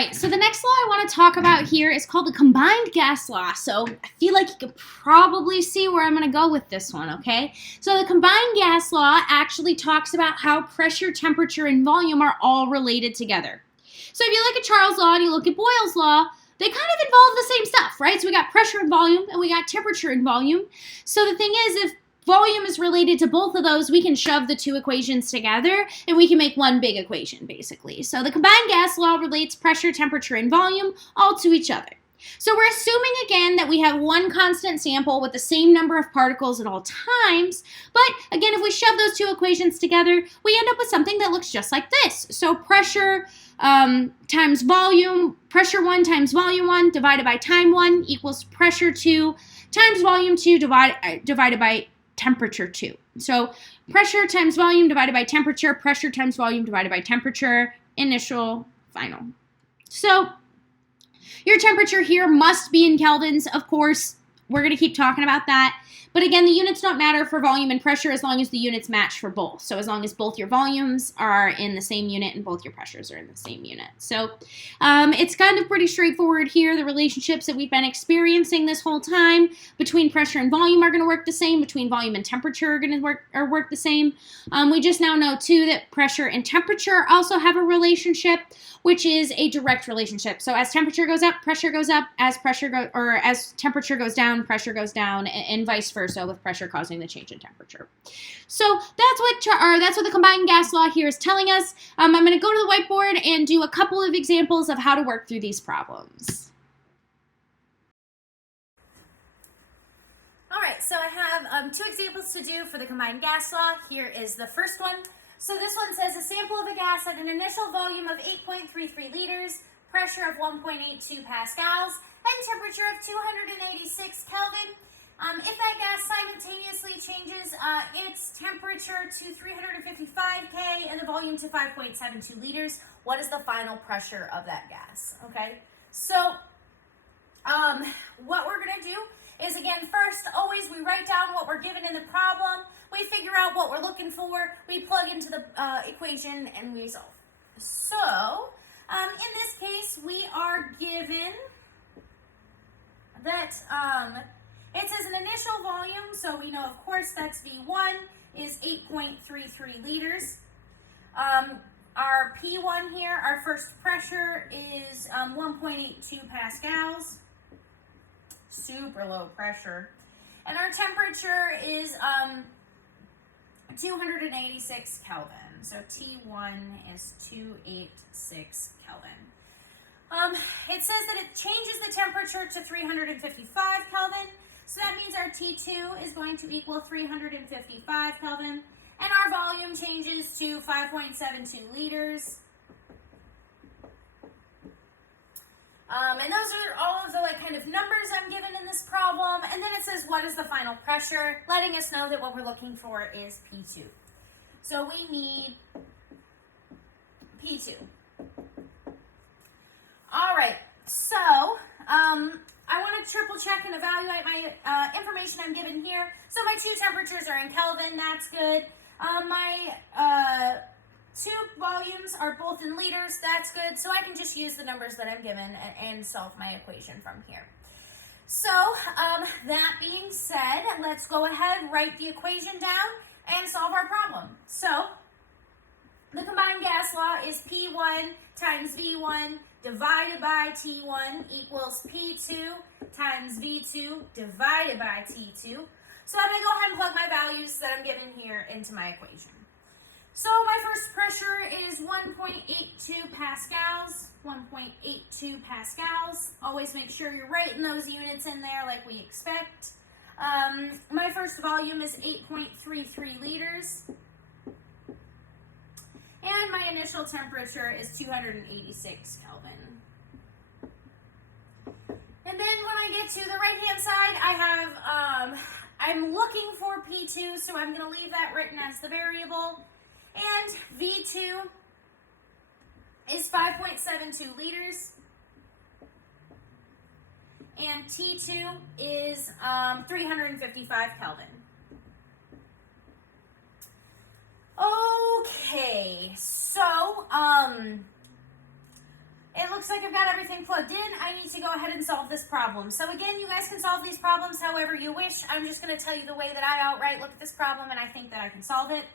right, so the next law I want to talk about here is called the combined gas law. So I feel like you can probably see where I'm going to go with this one, okay? So the combined gas law actually talks about how pressure, temperature, and volume are all related together. So if you look at Charles' law and you look at Boyle's law, they kind of involve the same stuff, right? So we got pressure and volume, and we got temperature and volume. So the thing is, if volume is related to both of those, we can shove the two equations together and we can make one big equation, basically. So the combined gas law relates pressure, temperature, and volume all to each other. So we're assuming again that we have one constant sample with the same number of particles at all times, but again, if we shove those two equations together, we end up with something that looks just like this. So pressure times volume, pressure 1 times volume 1 divided by time 1 equals pressure 2 times volume 2 divided by temperature 2. So pressure times volume divided by temperature, pressure times volume divided by temperature, initial, final. So your temperature here must be in kelvins, of course. We're going to keep talking about that. But again, the units don't matter for volume and pressure as long as the units match for both. So as long as both your volumes are in the same unit and both your pressures are in the same unit. So it's kind of pretty straightforward here. The relationships that we've been experiencing this whole time between pressure and volume are going to work the same. Between volume and temperature are going to work the same. We just now know, too, that pressure and temperature also have a relationship, which is a direct relationship. So as temperature goes up, pressure goes up. As temperature goes down, pressure goes down, and vice versa, with pressure causing the change in temperature. So that's what the combined gas law here is telling us. I'm going to go to the whiteboard and do a couple of examples of how to work through these problems. All right, so I have two examples to do for the combined gas law. Here is the first one. So this one says a sample of a gas at an initial volume of 8.33 liters, pressure of 1.82 pascals, and temperature of 286 Kelvin. If that gas simultaneously changes its temperature to 355 K and the volume to 5.72 liters, what is the final pressure of that gas? Okay, so what we're going to do is, again, first, always we write down what we're given in the problem, we figure out what we're looking for, we plug into the equation, and we solve. So, in this case, we are given that it says an initial volume, so we know, of course, that's V1 is 8.33 liters. Our P1 here, our first pressure is 1.82 pascals. Super low pressure. And our temperature is 286 Kelvin. So T1 is 286 Kelvin. It says that it changes the temperature to 355 Kelvin. So that means our T2 is going to equal 355 Kelvin. And our volume changes to 5.72 liters. And those are all of the kind of numbers I'm given in this problem. And then it says, what is the final pressure? Letting us know that what we're looking for is P2. So we need P2. All right, so I want to triple check and evaluate my information I'm given here. So my two temperatures are in Kelvin, that's good. My two volumes are both in liters, that's good. So I can just use the numbers that I'm given and solve my equation from here. So that being said, let's go ahead, write the equation down, and solve our problem. So the combined gas law is P1 times V1 divided by T1 equals P2 times V2 divided by T2. So I'm going to go ahead and plug my values that I'm given here into my equation. So my first pressure is 1.82 pascals, 1.82 pascals. Always make sure you're writing those units in there like we expect. My first volume is 8.33 liters. And my initial temperature is 286 Kelvin. And then when I get to the right-hand side, I have, I'm looking for P2, so I'm going to leave that written as the variable. And V2 is 5.72 liters. And T2 is 355 Kelvin. Okay, so it looks looks like I've got everything plugged in. I need to go ahead and solve this problem. So again, you guys can solve these problems however you wish. I'm just going to tell you the way that I outright look at this problem and I think that I can solve it.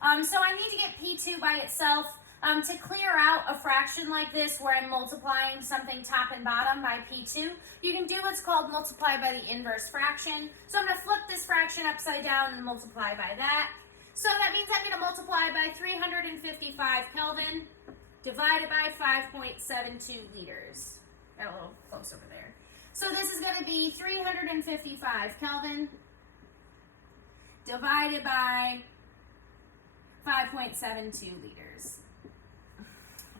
So I need to get P2 by itself. To clear out a fraction like this where I'm multiplying something top and bottom by P2, you can do what's called multiply by the inverse fraction. So I'm going to flip this fraction upside down and multiply by that. So that means I'm going to multiply by 355 Kelvin divided by 5.72 liters. Got a little close over there. So this is going to be 355 Kelvin divided by 5.72 liters.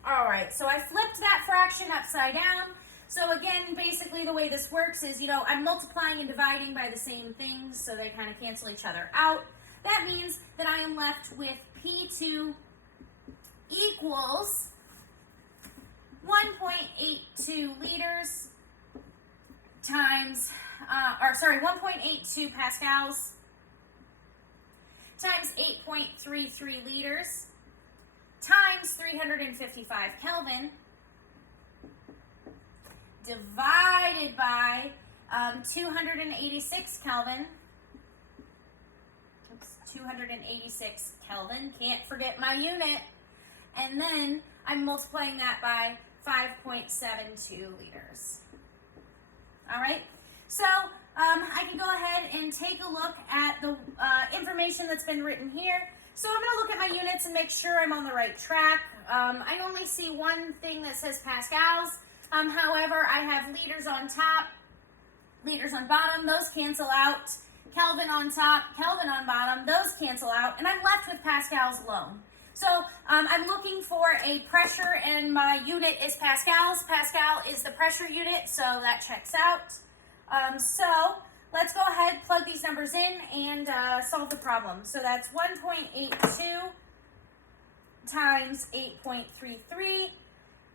All right, so I flipped that fraction upside down. So again, basically the way this works is, I'm multiplying and dividing by the same things, so they kind of cancel each other out. That means that I am left with P2 equals 1.82 liters times, 1.82 pascals times 8.33 liters times 355 Kelvin divided by 286 Kelvin. Oops, 286 Kelvin. Can't forget my unit. And then I'm multiplying that by 5.72 liters. All right. So I can go ahead and take a look at the information that's been written here. So I'm going to look at my units and make sure I'm on the right track. I only see one thing that says pascals. However, I have liters on top, liters on bottom. Those cancel out. Kelvin on top, Kelvin on bottom. Those cancel out. And I'm left with pascals alone. So I'm looking for a pressure, and my unit is pascals. Pascal is the pressure unit, so that checks out. So let's go ahead, plug these numbers in, and solve the problem. So that's 1.82 times 8.33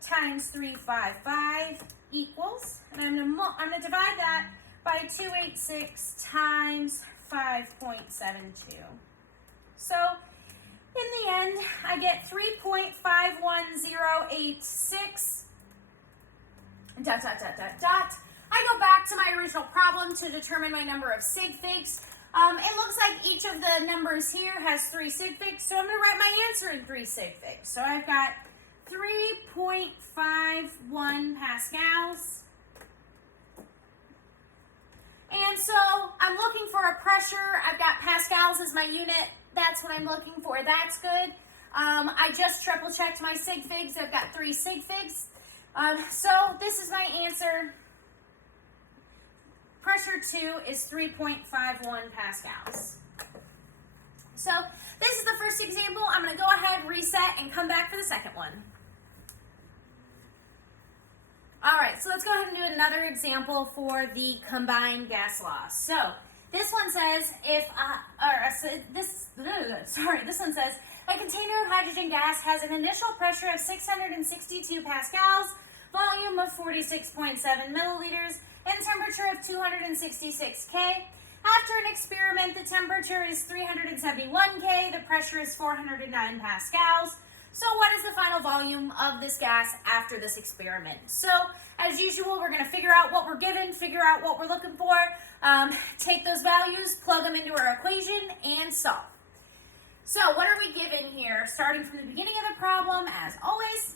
times 355 equals, and I'm gonna divide that by 286 times 5.72. So in the end, I get 3.51086 ... I go back to my original problem to determine my number of sig figs. It looks like each of the numbers here has 3 sig figs, so I'm going to write my answer in 3 sig figs. So I've got 3.51 pascals. And so I'm looking for a pressure. I've got pascals as my unit. That's what I'm looking for. That's good. I just triple checked my sig figs. I've got 3 sig figs. So this is my answer. Pressure 2 is 3.51 pascals. So this is the first example. I'm going to go ahead, reset, and come back for the second one. All right, so let's go ahead and do another example for the combined gas law. So this one says this one says a container of hydrogen gas has an initial pressure of 662 pascals, volume of 46.7 milliliters, and temperature of 266 K. After an experiment, the temperature is 371 K, the pressure is 409 pascals. So what is the final volume of this gas after this experiment? So as usual, we're going to figure out what we're given, figure out what we're looking for, take those values, plug them into our equation, and solve. So what are we given here? Starting from the beginning of the problem, as always,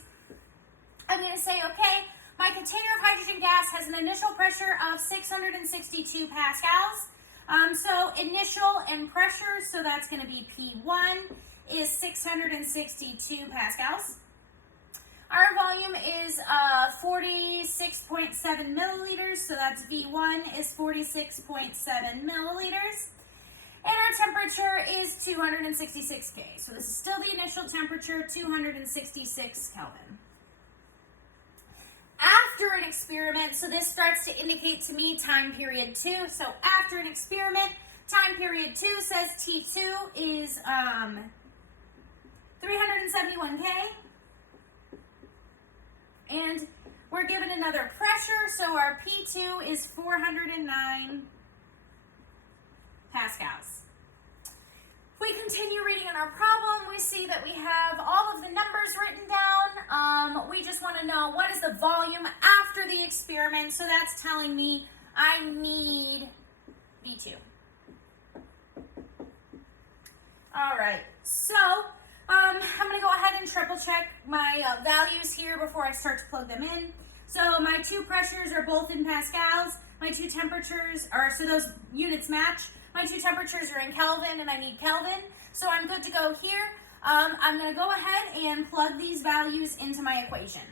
I'm going to say, okay, my container of hydrogen gas has an initial pressure of 662 pascals. So initial and pressure, so that's going to be P1, is 662 pascals. Our volume is 46.7 milliliters, so that's V1 is 46.7 milliliters. And our temperature is 266 K. So this is still the initial temperature, 266 Kelvin. After an experiment, so this starts to indicate to me time period 2. So after an experiment, time period 2 says T2 is 371 K. And we're given another pressure, so our P2 is 409 pascals. If we continue reading in our problem, we see that we have all of the numbers written down. We just want to know what is the volume after the experiment. So that's telling me I need V2. All right, so I'm going to go ahead and triple check my values here before I start to plug them in. So my two pressures are both in pascals. My two temperatures are, so those units match. My two temperatures are in Kelvin and I need Kelvin. So I'm good to go here. I'm going to go ahead and plug these values into my equation.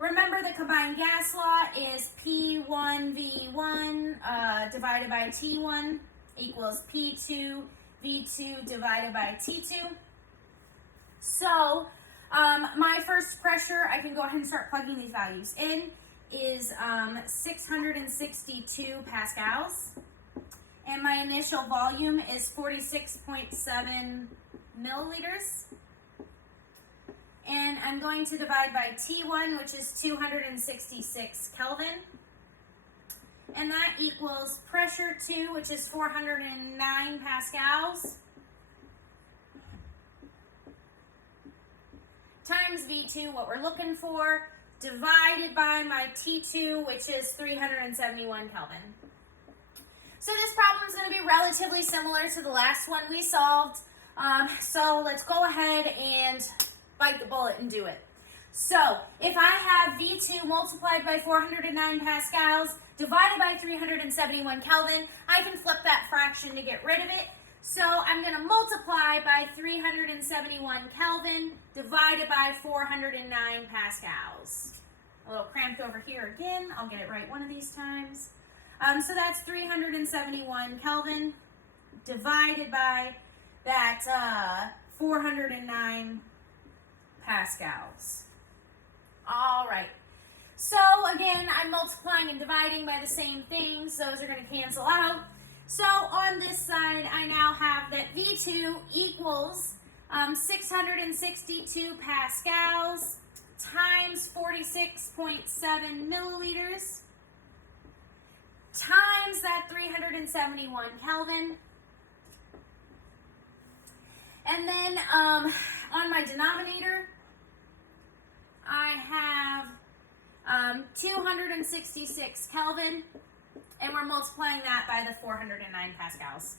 Remember, the combined gas law is P1V1 divided by T1 equals P2V2 divided by T2. So my first pressure, I can go ahead and start plugging these values in, is 662 pascals. And my initial volume is 46.7 milliliters. And I'm going to divide by T1, which is 266 Kelvin. And that equals pressure 2, which is 409 pascals, times V2, what we're looking for, divided by my T2, which is 371 Kelvin. So this problem is going to be relatively similar to the last one we solved. So let's go ahead and bite the bullet and do it. So if I have V2 multiplied by 409 pascals divided by 371 Kelvin, I can flip that fraction to get rid of it. So I'm going to multiply by 371 Kelvin divided by 409 pascals. A little cramped over here again. I'll get it right one of these times. So that's 371 Kelvin divided by that 409 pascals. All right. So again, I'm multiplying and dividing by the same things. Those are going to cancel out. So on this side, I now have that V2 equals 662 pascals times 46.7 milliliters times that 371 Kelvin. And then on my denominator, I have 266 Kelvin, and we're multiplying that by the 409 pascals.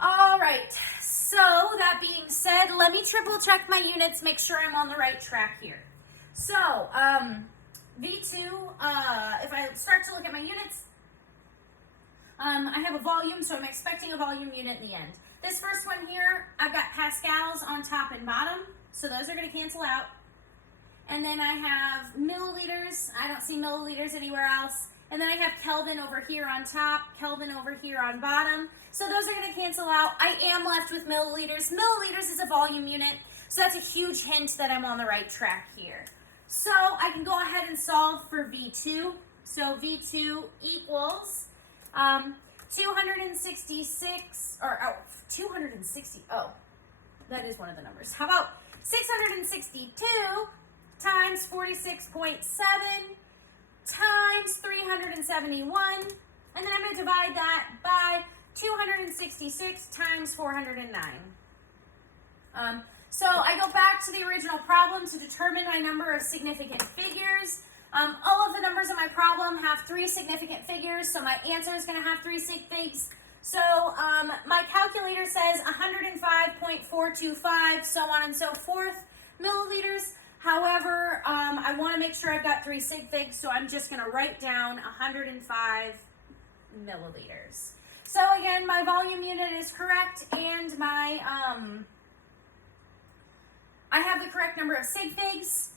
All right, so that being said, let me triple check my units, make sure I'm on the right track here. So, V2, if I start to look at my units, I have a volume, so I'm expecting a volume unit in the end. This first one here, I've got pascals on top and bottom, so those are going to cancel out. And then I have milliliters. I don't see milliliters anywhere else. And then I have Kelvin over here on top, Kelvin over here on bottom. So those are going to cancel out. I am left with milliliters. Milliliters is a volume unit, so that's a huge hint that I'm on the right track here. So I can go ahead and solve for V2. So V2 equals 266, or 260, that is one of the numbers. How about 662 times 46.7 times 371, and then I'm going to divide that by 266 times 409. So I go back to the original problem to determine my number of significant figures. All of the numbers in my problem have 3 significant figures, so my answer is going to have 3 sig figs. So my calculator says 105.425, so on and so forth, milliliters. However, I want to make sure I've got 3 sig figs, so I'm just going to write down 105 milliliters. So again, my volume unit is correct, and my I have the correct number of sig figs.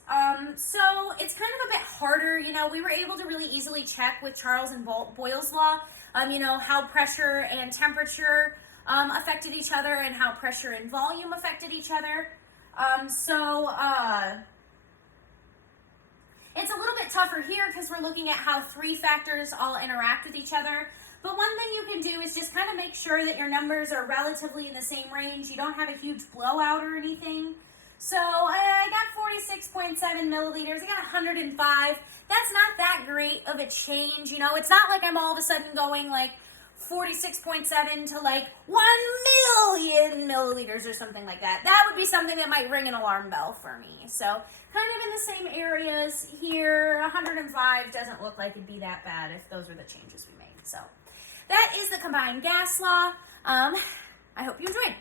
So it's kind of a bit harder. You know, we were able to really easily check with Charles and Boyle's law, you know, how pressure and temperature affected each other and how pressure and volume affected each other. It's a little bit tougher here because we're looking at how 3 factors all interact with each other. But one thing you can do is just kind of make sure that your numbers are relatively in the same range. You don't have a huge blowout or anything. So I got 46.7 milliliters. I got 105. That's not that great of a change. You know, it's not like I'm all of a sudden going like 46.7 to like 1 million milliliters or something like that. That would be something that might ring an alarm bell for me. So kind of in the same areas here. 105 doesn't look like it'd be that bad if those were the changes we made. So that is the combined gas law. I hope you enjoyed.